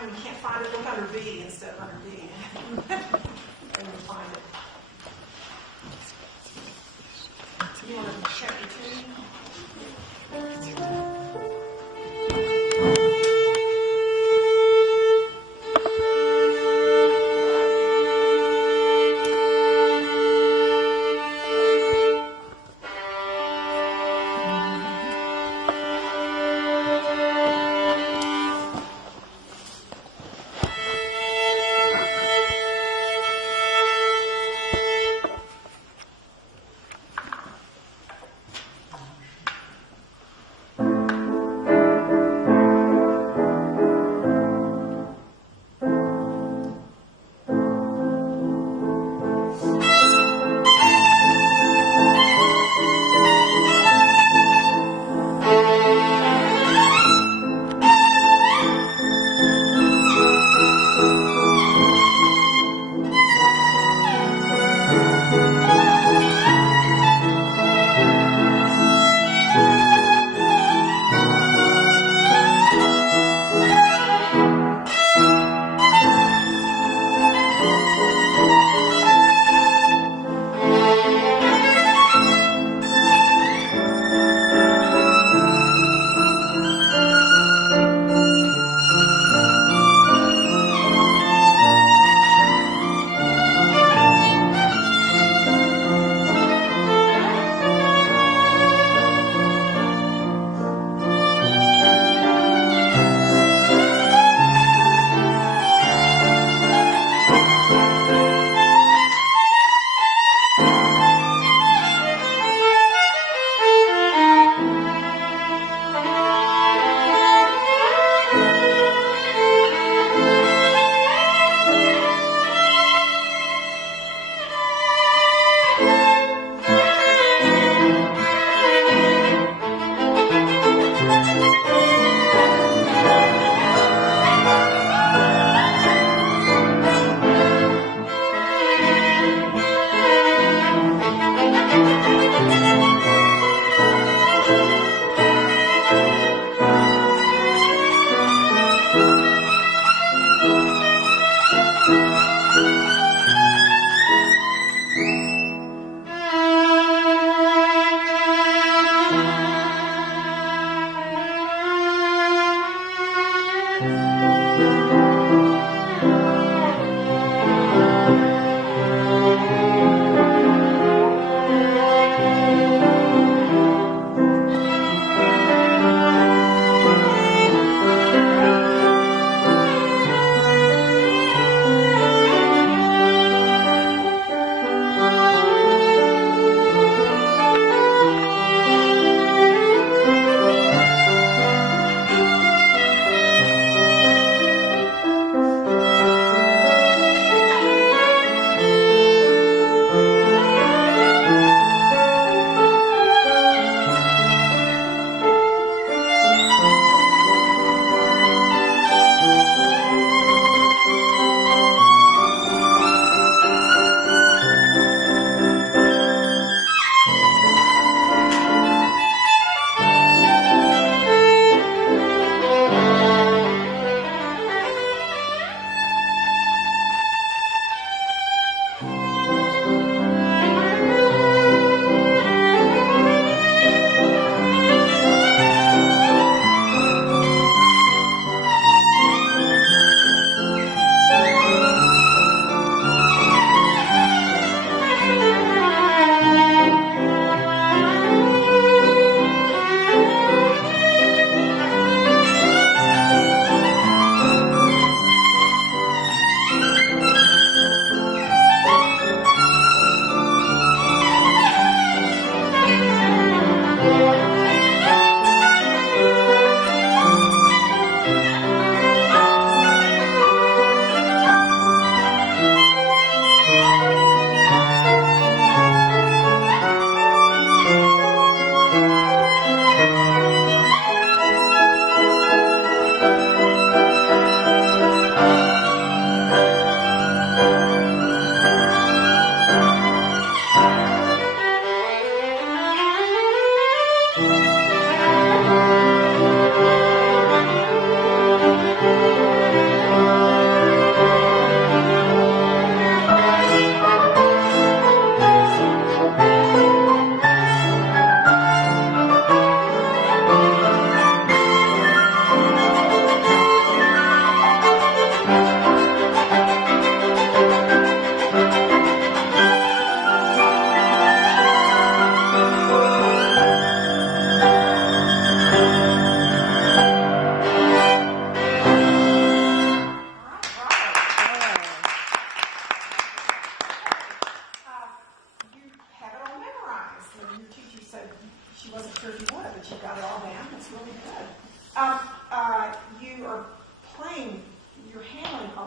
time and you can't find it, look under B instead of under D. And you'll find it. You want to check your tuning?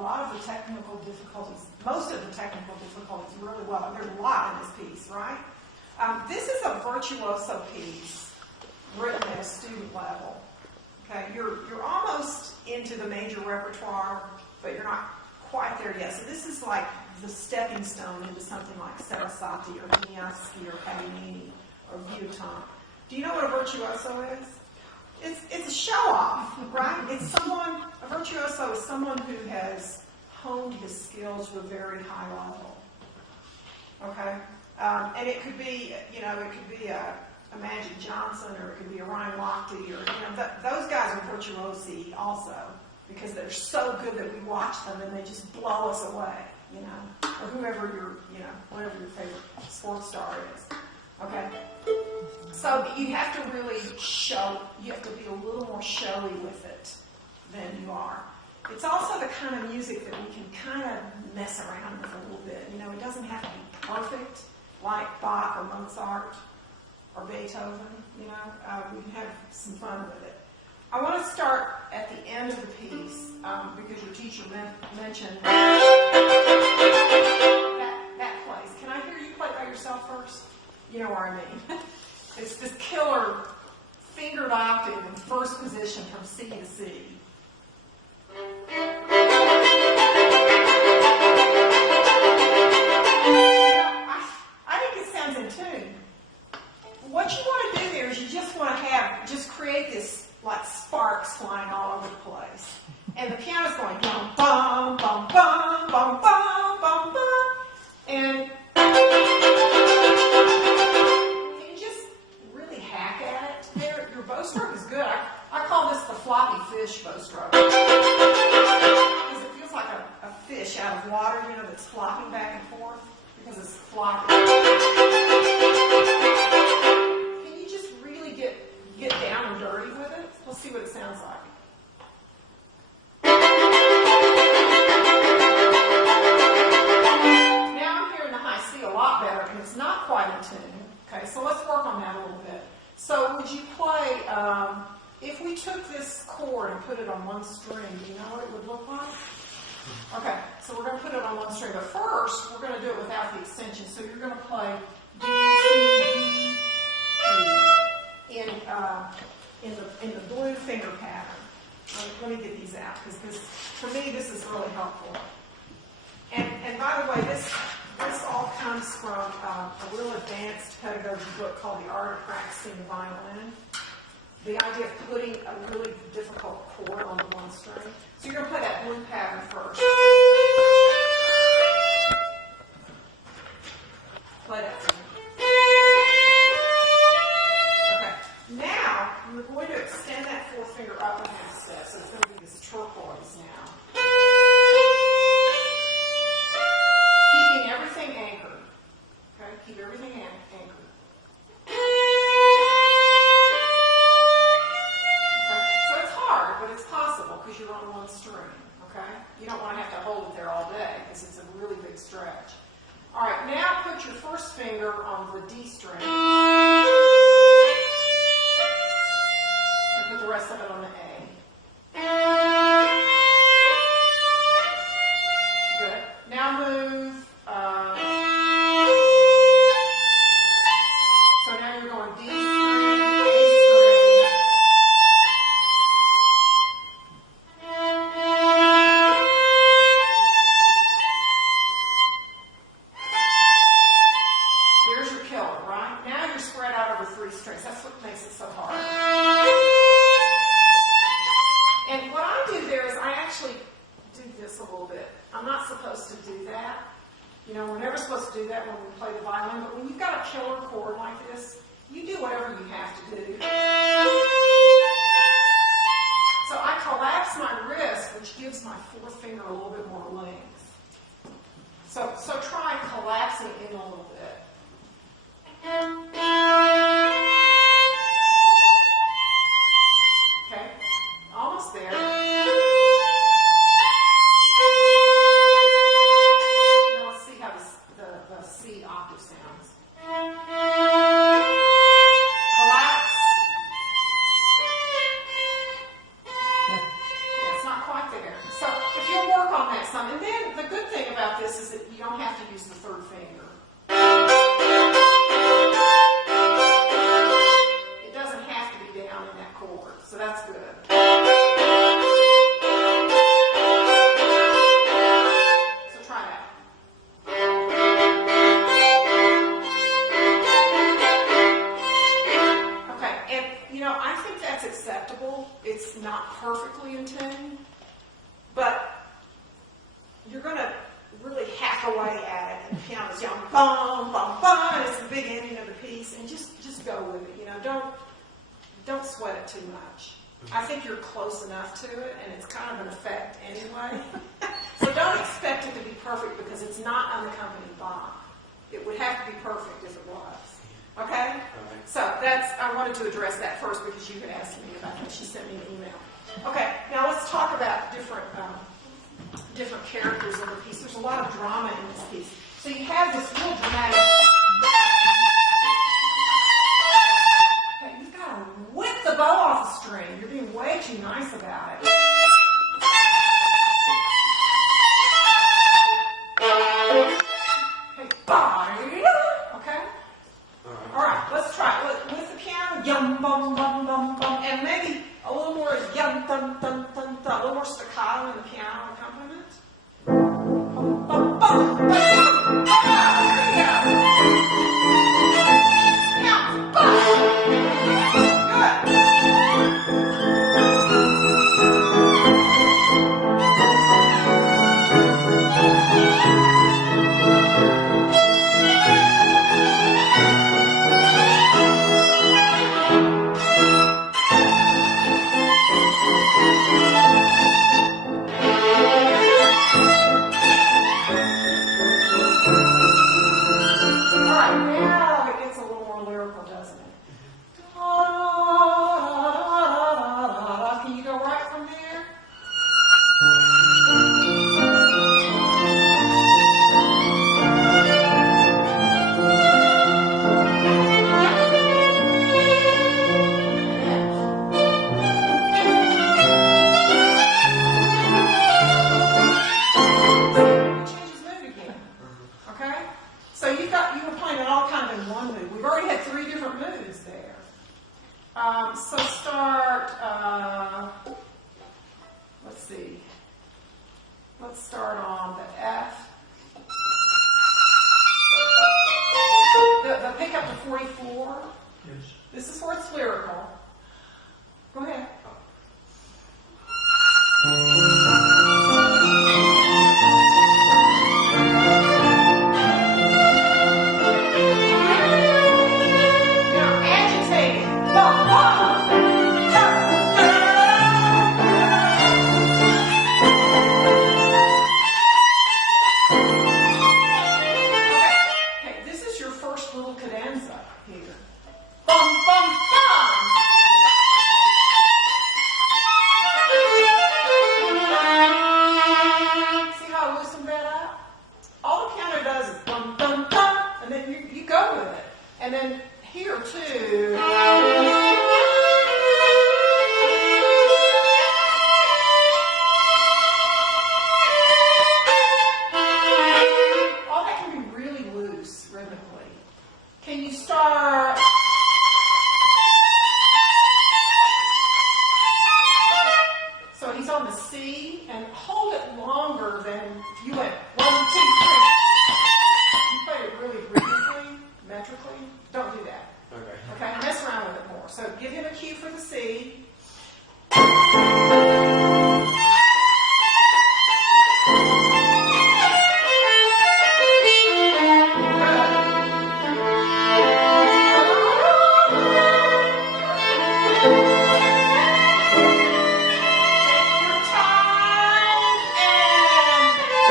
lot of the technical difficulties, most of the technical difficulties really well. There's a lot in this piece, right? This is a virtuoso piece written at a student level. Okay, you're almost into the major repertoire, but you're not quite there yet. So this is like the stepping stone into something like Sarasate or Vinyasa or Paganini or Vieuxtemps. Do you know what a virtuoso is? It's a show-off, right? It's someone, a virtuoso is someone who has honed his skills to a very high level. Okay? And it could be, it could be a Magic Johnson, or it could be a Ryan Lochte, or, those guys are virtuosi also, because they're so good that we watch them and they just blow us away, or whoever whatever your favorite sports star is. Okay? So you have to really you have to be a little more showy with it than you are. It's also the kind of music that we can kind of mess around with a little bit. It doesn't have to be perfect like Bach or Mozart or Beethoven. We can have some fun with it. I want to start at the end of the piece because your teacher mentioned that place. Can I hear you play by yourself first? You know what I mean. It's this killer fingered octave in first position from C to C. I think it sounds in tune. What you want to do there is you just want to create this like sparks flying all over the place. And the piano's going bum, bum, bum, bum, bum, bum, bum, bum. And your bow stroke is good. I call this the floppy fish bow stroke. Because it feels like a fish out of water, that's flopping back and forth because it's floppy. Can you just really get down and dirty with it? Let's see what it sounds like. Now I'm hearing the high C a lot better, and it's not quite in tune. Okay, so let's work on that a little bit. So would you play, if we took this chord and put it on one string, do you know what it would look like? Okay, so we're going to put it on one string, but first we're going to do it without the extension. So you're going to play D, C, D, in the blue finger pattern. Let me get these out, because for me this is really helpful. And by the way, this all comes from a real advanced pedagogy book called The Art of Practicing the Violin. The idea of putting a really difficult chord on the one string. So you're going to play that blue pattern first. Play that for me. Okay. Now, we're going to extend that fourth finger up a half step. So it's going to be this turquoise now. Keeping everything anchored. Okay, keep everything anchored. Okay, so it's hard, but it's possible because you're on one string. Okay, you don't want to have to hold it there all day because it's a really big stretch. All right, now put your first finger on the D string and put the rest of it on the A. Good. Now move. So now you're going D string, A string. There's your killer, right? Now you're spread out over three strings. That's what makes it so hard. And what I do there is I actually do this a little bit. I'm not supposed to do that. We're never supposed to do that when we play the violin, but when you've got a killer chord like this, you do whatever you have to do. So I collapse my wrist, which gives my fourth finger a little bit more length. So try collapsing in a little bit. Okay, almost there. Now let's see how the C octave sounds. Collapse. Yeah, it's not quite there. So if you'll work on that some. And then the good thing about this is that you don't have to use the third finger. It doesn't have to be down in that chord, so that's good. So try that. Okay, and I think that's acceptable. It's not perfectly in tune, but you're going to really hack away at it, and the piano's young, bum, bum, bum, and it's the big ending of the piece, and just go with it. Don't sweat it too much. I think you're close enough to it, and it's kind of an effect anyway. So don't expect it to be perfect because it's not unaccompanied by. It would have to be perfect if it was. Okay? So I wanted to address that first because you had asked me about that. She sent me an email. Okay, now let's talk about different characters in the piece. There's a lot of drama in this piece. So you have this real dramatic. Okay, you've got to whip the bow off the string. You're being way too nice about it. Okay, bye. Okay? All right, let's try it. With the piano, yum, bum, bum, bum, bum, and maybe a little more yum, dun, dun, dun, dun, a little more staccato in the piano accompaniment. Bum, bum, bum, bum, bum. There you go. Now, bum.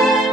Good.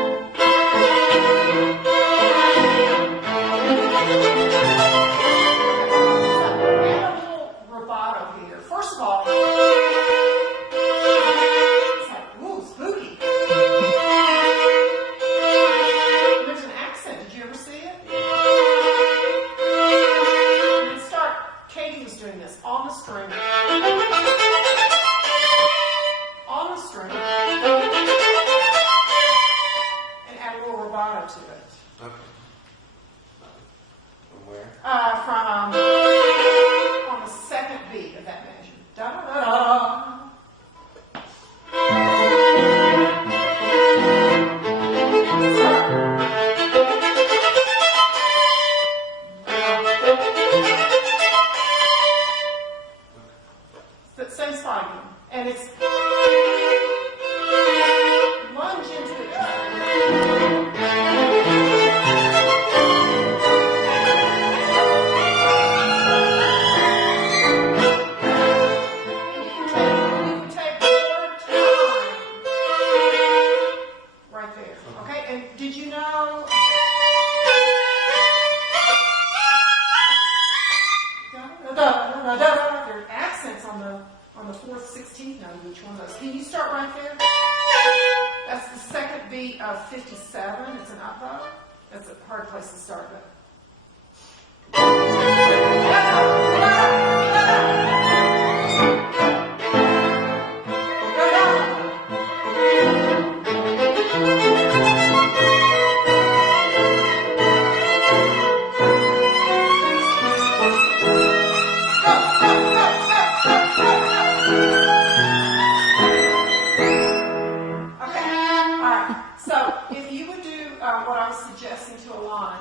beat of 57. It's an up bow. That's a hard place to start, but.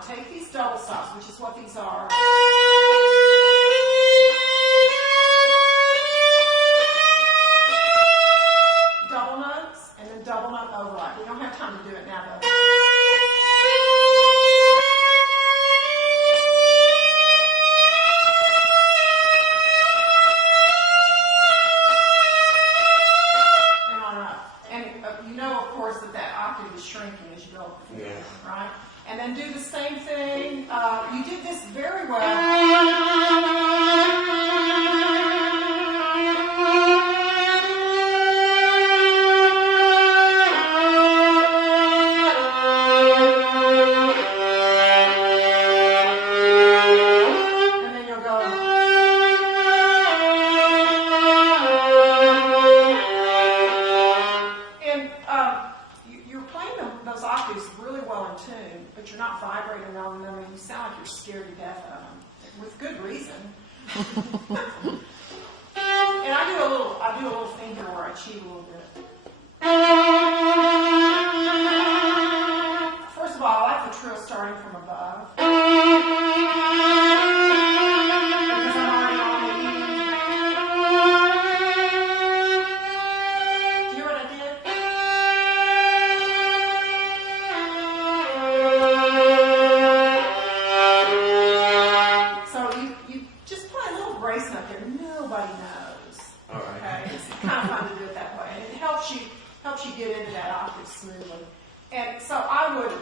Take these double stops, which is what these are. Double notes, and then double note overlap. We don't have time to do it now, though. And on up. And you know, of course, that octave is shrinking as you go up the finger, right? And then do the same thing. You did this very well. And then you'll go. And you're playing those octaves really well in tune, but you're not vibrating on them, and you sound like you're scared to death of them, with good reason. And I do a little thing here where I cheat a little bit. First of all, I like the trill starting from above. Because I'm already on the E. Do you hear what I did? Nobody knows. All right. Okay, it's kind of fun to do it that way, and it helps you get into that octave smoothly. And so I would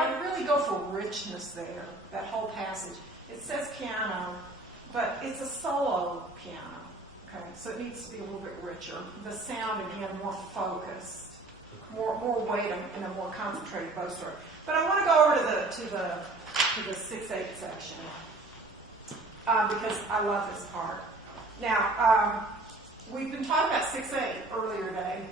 I'd really go for richness there. That whole passage. It says piano, but it's a solo piano. Okay, so it needs to be a little bit richer. The sound, again, more focused, more weight in a more concentrated bow stroke. But I want to go over to the 6/8 section because I love this part. Now, we've been talking about 6/8 earlier today.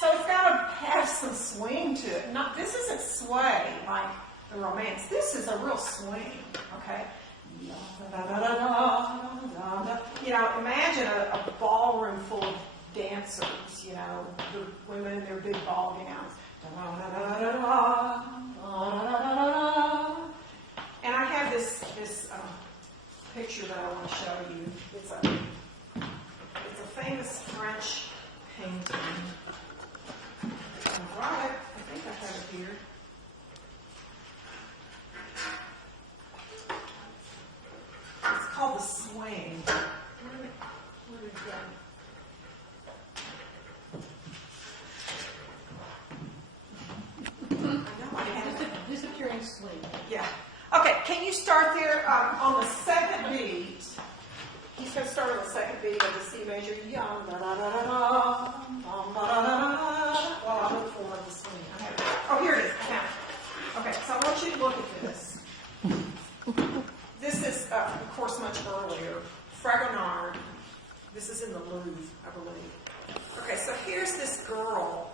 So it's got to have some swing to it. This isn't sway like the Romance. This is a real swing, okay? You know, imagine a ballroom full of dancers, you know, the women in their big ball gowns. And I have this picture that I want to show you. It's a famous French painting. All right, I think I have it here. It's called The Swing. Where did it go? I know I have it. Disappearing swing. Yeah. Okay, can you start there on the second beat? He's going to start on the second beat of the C major. Yum, da da da da da, bum, ba da da da da. Well, I look for the swing. I have it. Oh, here it is. Now, okay, so I want you to look at this. This is, of course, much earlier. Fragonard. This is in the Louvre, I believe. Okay, so here's this girl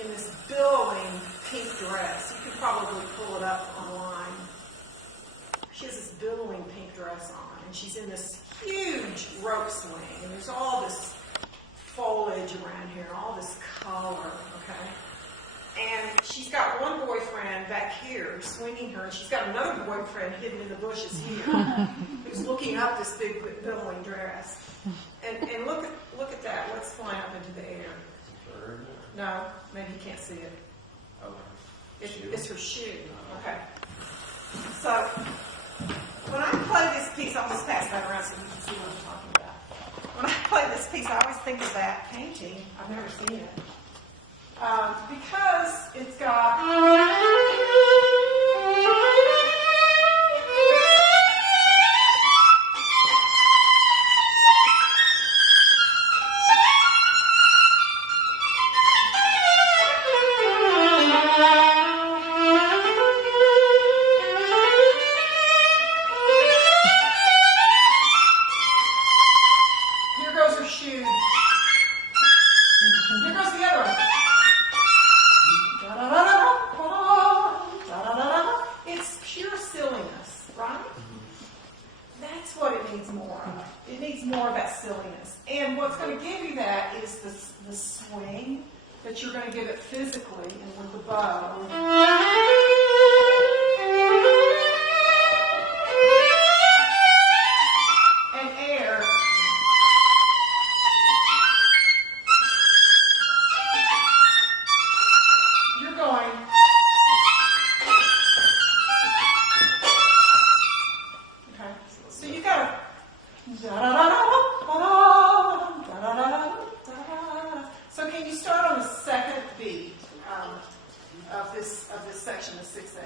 in this billowing pink dress. You could probably pull it up online. She has this billowing pink dress on, and she's in this huge rope swing, and there's all this foliage around here, all this color, okay? And she's got one boyfriend back here swinging her, and she's got another boyfriend hidden in the bushes here who's looking up this big billowing dress. And look at that. What's flying up into the air? Bird? No, maybe you can't see it. Oh, It's her shoe. Okay. So when I play this piece, I'll just pass that around so you can see what I'm talking about. When I play this piece, I always think of that painting. I've never seen it. because it's got here goes her shoe. Here goes the other one. It's pure silliness, right? That's what it needs more of. It needs more of that silliness. And what's going to give you that is the swing that you're going to give it physically and with the bow. And air. You're going. Okay. So you've got to. So can you start on the second beat of this section of 6/8?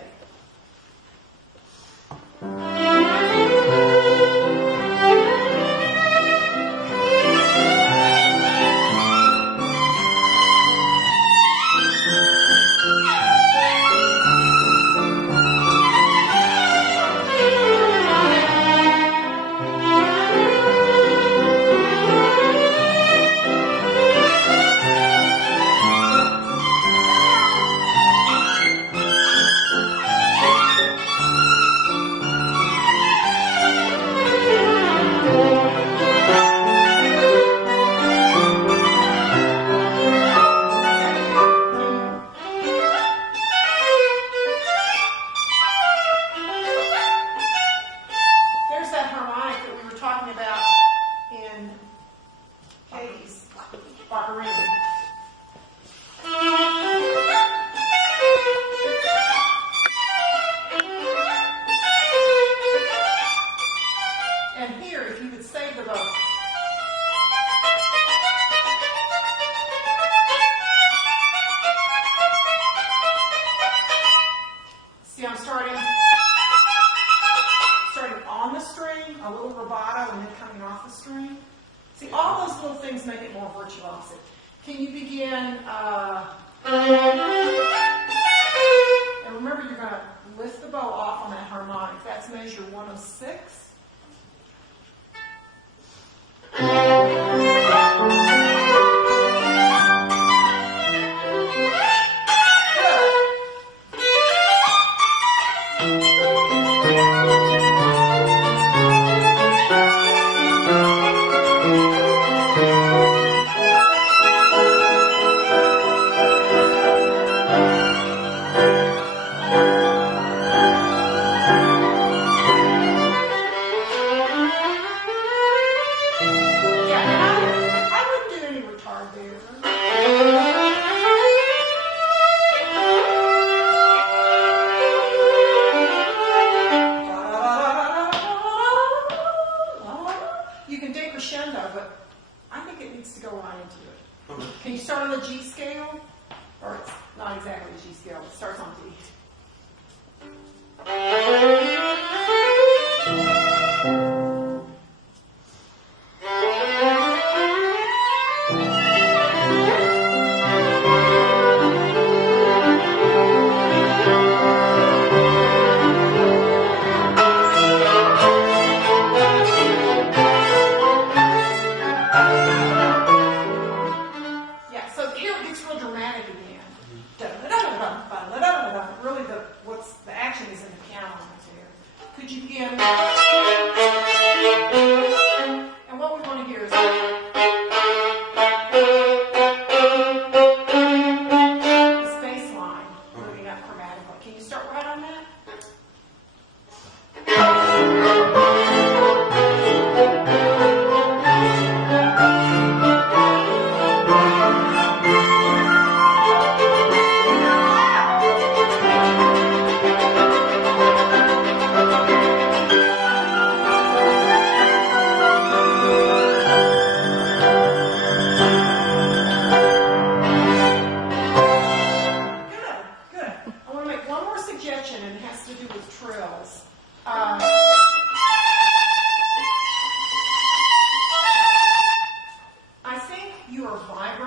There's that harmonic that we were talking about in Katie's Barber. And here, if you would save the bow. See, I'm starting on the string, a little rubato, and then coming off the string. See, all those little things make it more virtuosic. Can you begin, and remember you're going to lift the bow off on that harmonic. That's measure 106. Can you start on the G scale? Or it's not exactly a G scale, it starts on D. Really, the action is in the piano notes here. Could you begin? And what we want to hear is this bass line moving up chromatically. Can you start right on that?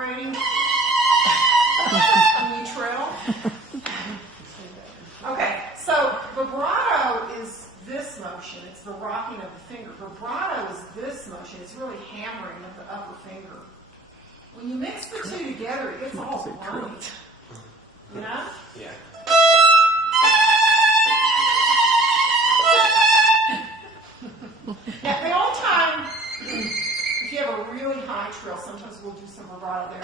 vibrating when you trill? Okay, so vibrato is this motion. It's the rocking of the finger. Vibrato is this motion. It's really hammering of the upper finger. When you mix the two together, it gets all right. You know? Yeah. Now, the only time, if you have a really high trill, sometimes we'll do some vibrato there.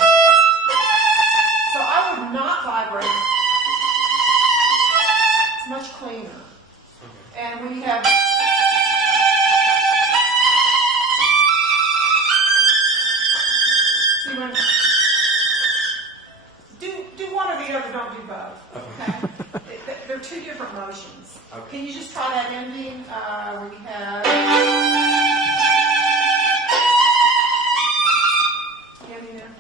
So I would not vibrate. It's much cleaner. Okay. And when you have... See, when... Do one or the other, don't do both. Okay? They're two different motions. Okay. Can you just try that ending where you have... Ending there?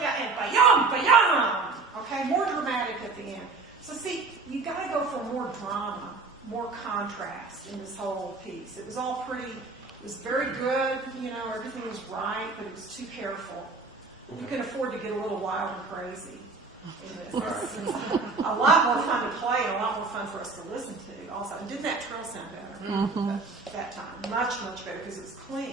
Yeah, and bayam, bayam. Okay, more dramatic at the end. So see, you got to go for more drama, more contrast in this whole piece. It was all pretty, it was very good, you know, everything was right, but it was too careful. You can afford to get a little wild and crazy in this. This is a lot more fun to play and a lot more fun for us to listen to also. And didn't that trill sound better that time? Much, much better because it was clean.